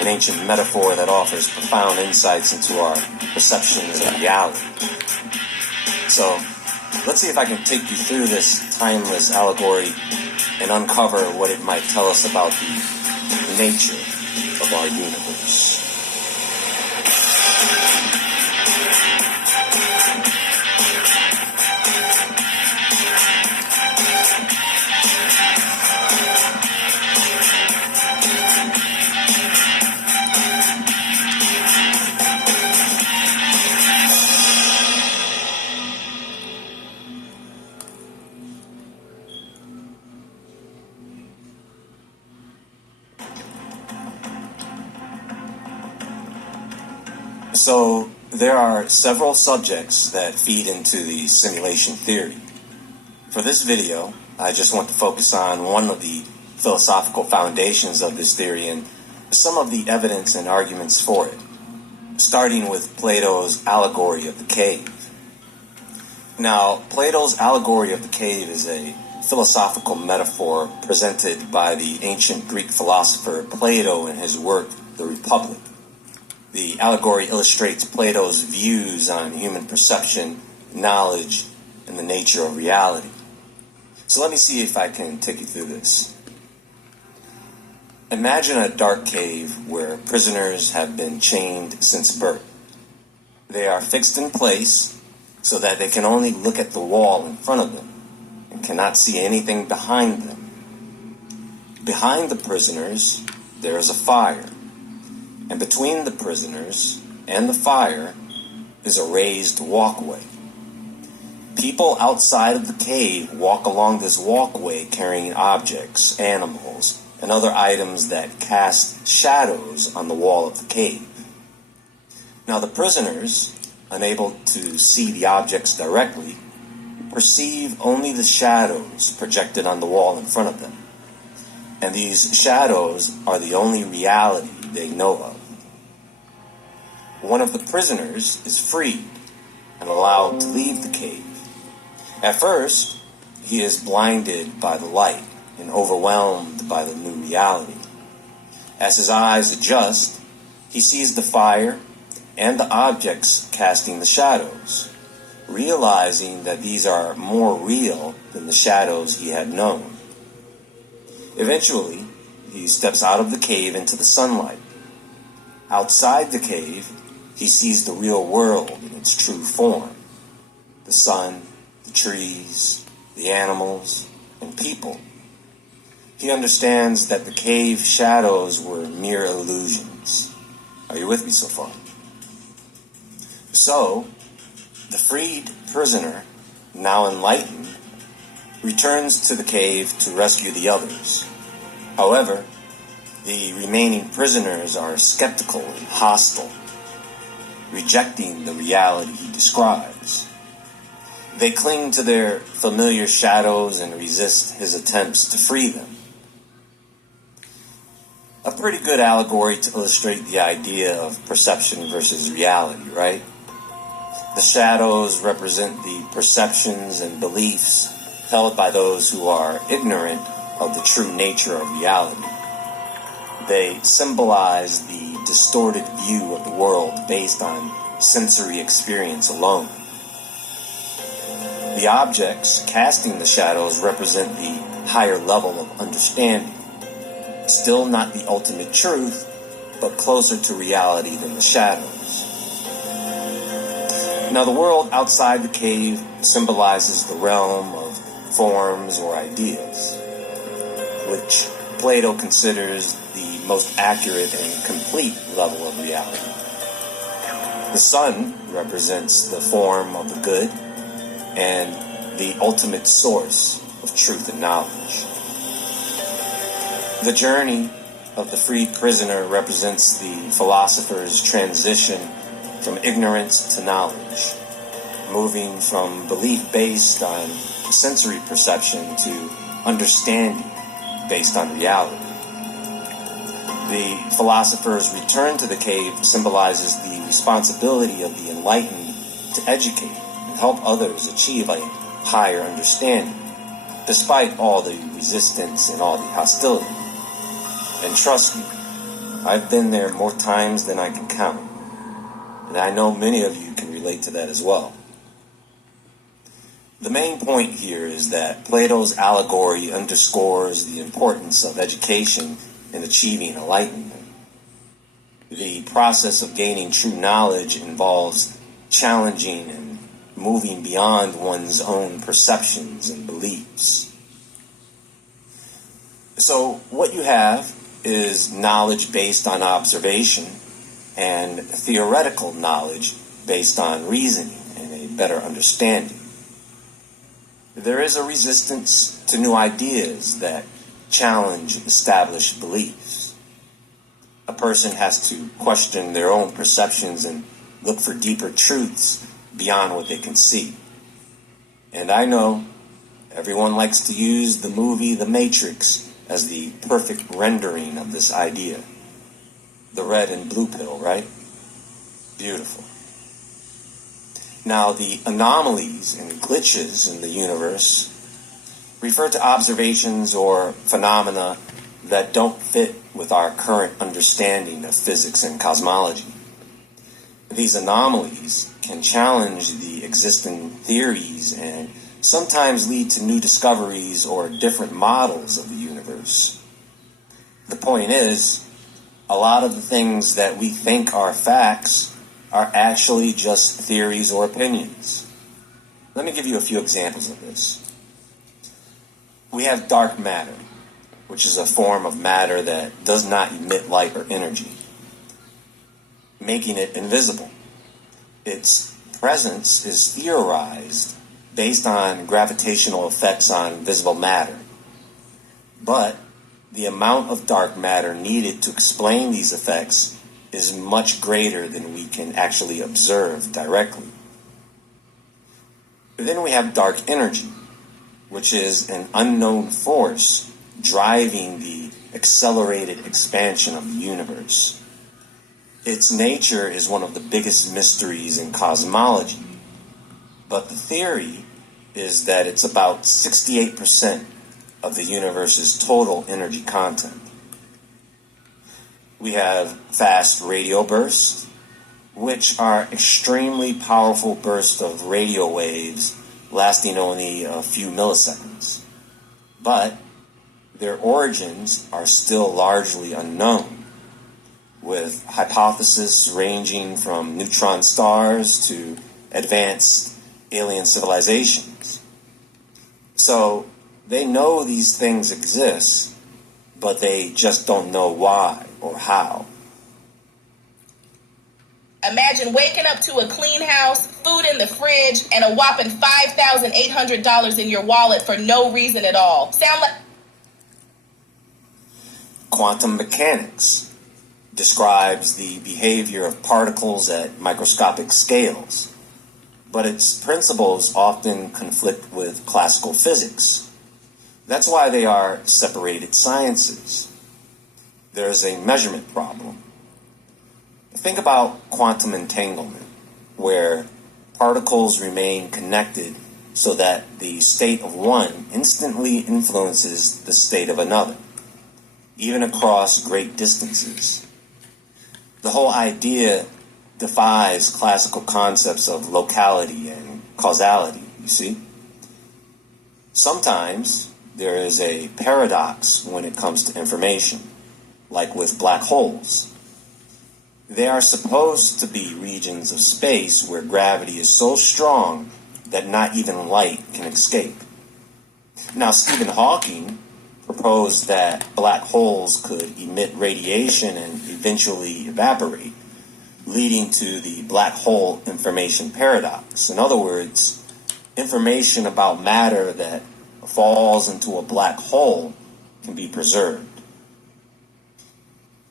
an ancient metaphor that offers profound insights into our perceptions of reality. So, let's see if I can take you through this timeless allegory and uncover what it might tell us about the nature of our universe. So, there are several subjects that feed into the simulation theory. For this video, I just want to focus on one of the philosophical foundations of this theory and some of the evidence and arguments for it, starting with Plato's allegory of the cave. Now, Plato's allegory of the cave is a philosophical metaphor presented by the ancient Greek philosopher Plato in his work, The Republic. The allegory illustrates Plato's views on human perception, knowledge, and the nature of reality. So let me see if I can take you through this. Imagine a dark cave where prisoners have been chained since birth. They are fixed in place so that they can only look at the wall in front of them and cannot see anything behind them. Behind the prisoners, there is a fire. And between the prisoners and the fire is a raised walkway. People outside of the cave walk along this walkway carrying objects, animals, and other items that cast shadows on the wall of the cave. Now the prisoners, unable to see the objects directly, perceive only the shadows projected on the wall in front of them. And these shadows are the only reality they know of. One of the prisoners is freed and allowed to leave the cave. At first, he is blinded by the light and overwhelmed by the new reality. As his eyes adjust, he sees the fire and the objects casting the shadows, realizing that these are more real than the shadows he had known. Eventually, he steps out of the cave into the sunlight. Outside the cave, he sees the real world in its true form. The sun, the trees, the animals, and people. He understands that the cave shadows were mere illusions. Are you with me so far? So, the freed prisoner, now enlightened, returns to the cave to rescue the others. However, the remaining prisoners are skeptical and hostile, rejecting the reality he describes. They cling to their familiar shadows and resist his attempts to free them. A pretty good allegory to illustrate the idea of perception versus reality, right? The shadows represent the perceptions and beliefs held by those who are ignorant of the true nature of reality. They symbolize the distorted view of the world based on sensory experience alone. The objects casting the shadows represent the higher level of understanding. Still not the ultimate truth, but closer to reality than the shadows. Now, the world outside the cave symbolizes the realm of forms or ideas, which Plato considers the most accurate and complete level of reality. The sun represents the form of the good and the ultimate source of truth and knowledge. The journey of the freed prisoner represents the philosopher's transition from ignorance to knowledge, moving from belief based on sensory perception to understanding based on reality. The philosopher's return to the cave symbolizes the responsibility of the enlightened to educate and help others achieve a higher understanding, despite all the resistance and all the hostility. And trust me, I've been there more times than I can count. And I know many of you can relate to that as well. The main point here is that Plato's allegory underscores the importance of education in achieving enlightenment. The process of gaining true knowledge involves challenging and moving beyond one's own perceptions and beliefs. So what you have is knowledge based on observation and theoretical knowledge based on reasoning and a better understanding. There is a resistance to new ideas that challenge established beliefs. A person has to question their own perceptions and look for deeper truths beyond what they can see. And I know everyone likes to use the movie The Matrix as the perfect rendering of this idea. The red and blue pill, right? Beautiful. Now, the anomalies and glitches in the universe refer to observations or phenomena that don't fit with our current understanding of physics and cosmology. These anomalies can challenge the existing theories and sometimes lead to new discoveries or different models of the universe. The point is, a lot of the things that we think are facts are actually just theories or opinions. Let me give you a few examples of this. We have dark matter, which is a form of matter that does not emit light or energy, making it invisible. Its presence is theorized based on gravitational effects on visible matter. But the amount of dark matter needed to explain these effects is much greater than we can actually observe directly. Then we have dark energy, which is an unknown force driving the accelerated expansion of the universe. Its nature is one of the biggest mysteries in cosmology, but the theory is that it's about 68% of the universe's total energy content. We have fast radio bursts, which are extremely powerful bursts of radio waves lasting only a few milliseconds. But their origins are still largely unknown, with hypotheses ranging from neutron stars to advanced alien civilizations. So they know these things exist, but they just don't know why or how. Imagine waking up to a clean house, food in the fridge, and a whopping $5,800 in your wallet for no reason at all. Sound like... Quantum mechanics describes the behavior of particles at microscopic scales, but its principles often conflict with classical physics. That's why they are separated sciences. There's a measurement problem. Think about quantum entanglement, where particles remain connected so that the state of one instantly influences the state of another, even across great distances. The whole idea defies classical concepts of locality and causality, you see? Sometimes there is a paradox when it comes to information, like with black holes. They are supposed to be regions of space where gravity is so strong that not even light can escape. Now, Stephen Hawking proposed that black holes could emit radiation and eventually evaporate, leading to the black hole information paradox. In other words, information about matter that falls into a black hole can be preserved.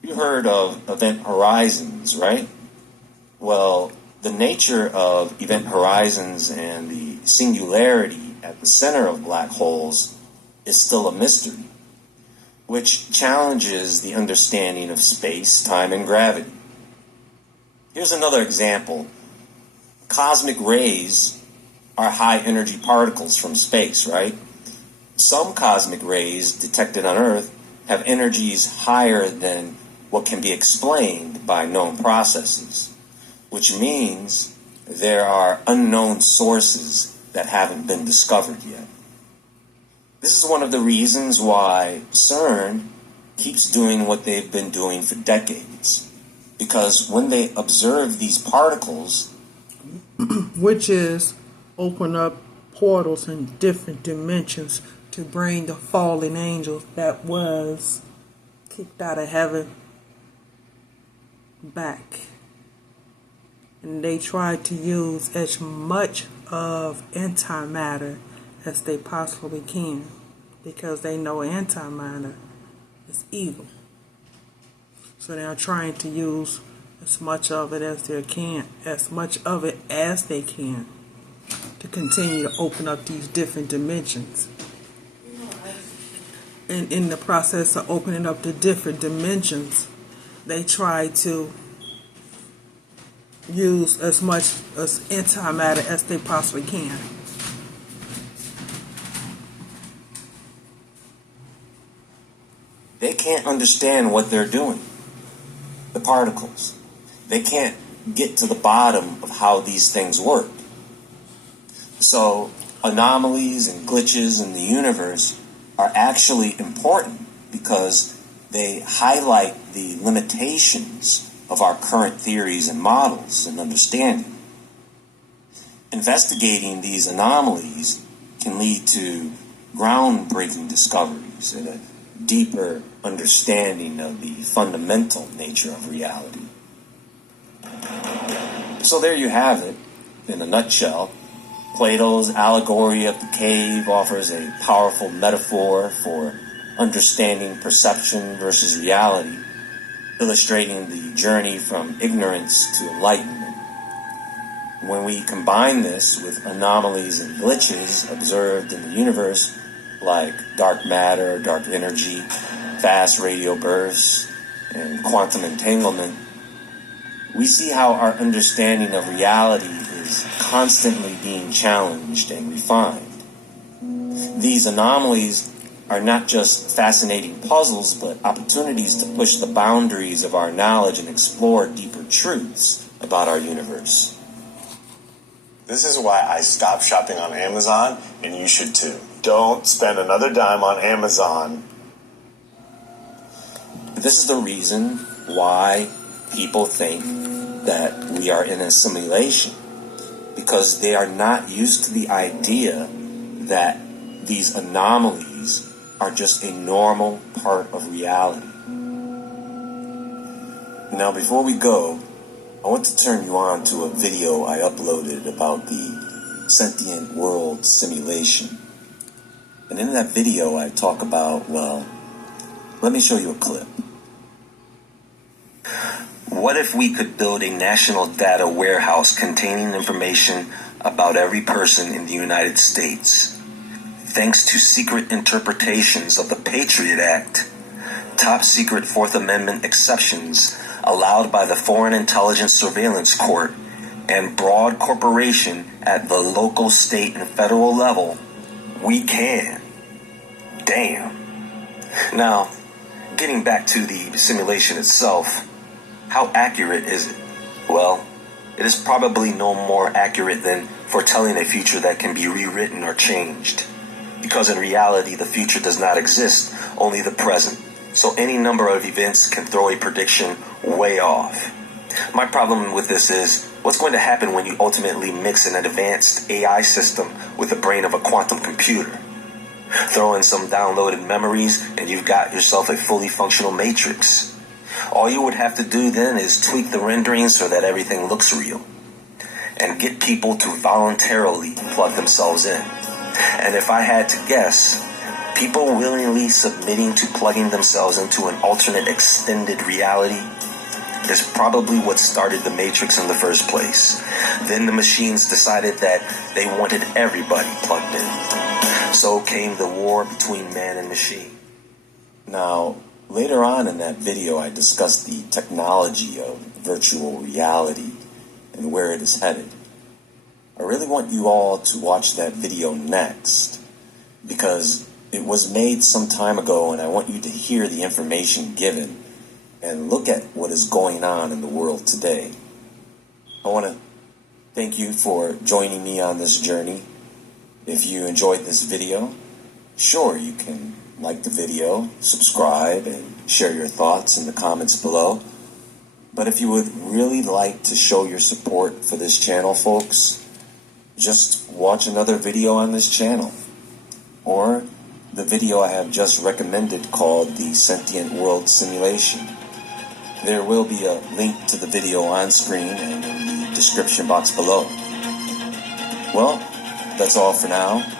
You heard of event horizons, right? Well, the nature of event horizons and the singularity at the center of black holes is still a mystery, which challenges the understanding of space, time, and gravity. Here's another example. Cosmic rays are high-energy particles from space, right? Some cosmic rays detected on Earth have energies higher than what can be explained by known processes, which means there are unknown sources that haven't been discovered yet. This is one of the reasons why CERN keeps doing what they've been doing for decades. Because when they observe these particles, which is open up portals in different dimensions to bring the fallen angel that was kicked out of heaven back. And they try to use as much of antimatter as they possibly can, because they know antimatter is evil. So they are trying to use as much of it as they can, to continue to open up these different dimensions. And in the process of opening up the different dimensions, they try to use as much as antimatter as they possibly can. they can't understand what they're doing. The particles. They can't get to the bottom of how these things work. So anomalies and glitches in the universe are actually important because they highlight the limitations of our current theories and models and understanding. Investigating these anomalies can lead to groundbreaking discoveries and a deeper understanding of the fundamental nature of reality. So there you have it, in a nutshell. Plato's allegory of the cave offers a powerful metaphor for understanding perception versus reality, illustrating the journey from ignorance to enlightenment. When we combine this with anomalies and glitches observed in the universe, like dark matter, dark energy, fast radio bursts, and quantum entanglement, we see how our understanding of reality is constantly being challenged and refined. These anomalies are not just fascinating puzzles, but opportunities to push the boundaries of our knowledge and explore deeper truths about our universe. This is why I stopped shopping on Amazon, and you should too. Don't spend another dime on Amazon. This is the reason why people think that we are in a simulation, because they are not used to the idea that these anomalies are just a normal part of reality. Now, before we go, I want to turn you on to a video I uploaded about the sentient world simulation. And in that video, I talk about, well, let me show you a clip. What if we could build a national data warehouse containing information about every person in the United States? Thanks to secret interpretations of the Patriot Act, top secret Fourth Amendment exceptions allowed by the Foreign Intelligence Surveillance Court, and broad corporation at the local, state, and federal level, we can. Damn. Now, getting back to the simulation itself, how accurate is it? Well, it is probably no more accurate than foretelling a future that can be rewritten or changed. Because in reality, the future does not exist, only the present. So any number of events can throw a prediction way off. My problem with this is, what's going to happen when you ultimately mix an advanced AI system with the brain of a quantum computer? Throw in some downloaded memories and you've got yourself a fully functional matrix. All you would have to do then is tweak the rendering so that everything looks real, and get people to voluntarily plug themselves in. And if I had to guess, people willingly submitting to plugging themselves into an alternate extended reality is probably what started the Matrix in the first place. Then the machines decided that they wanted everybody plugged in. So came the war between man and machine. Now, later on in that video, I discussed the technology of virtual reality and where it is headed. I really want you all to watch that video next, because it was made some time ago and I want you to hear the information given and look at what is going on in the world today. I want to thank you for joining me on this journey. If you enjoyed this video, sure, you can like the video, subscribe, and share your thoughts in the comments below. But if you would really like to show your support for this channel, folks, just watch another video on this channel, or the video I have just recommended called the Sentient World Simulation. There will be a link to the video on screen and in the description box below. Well, that's all for now.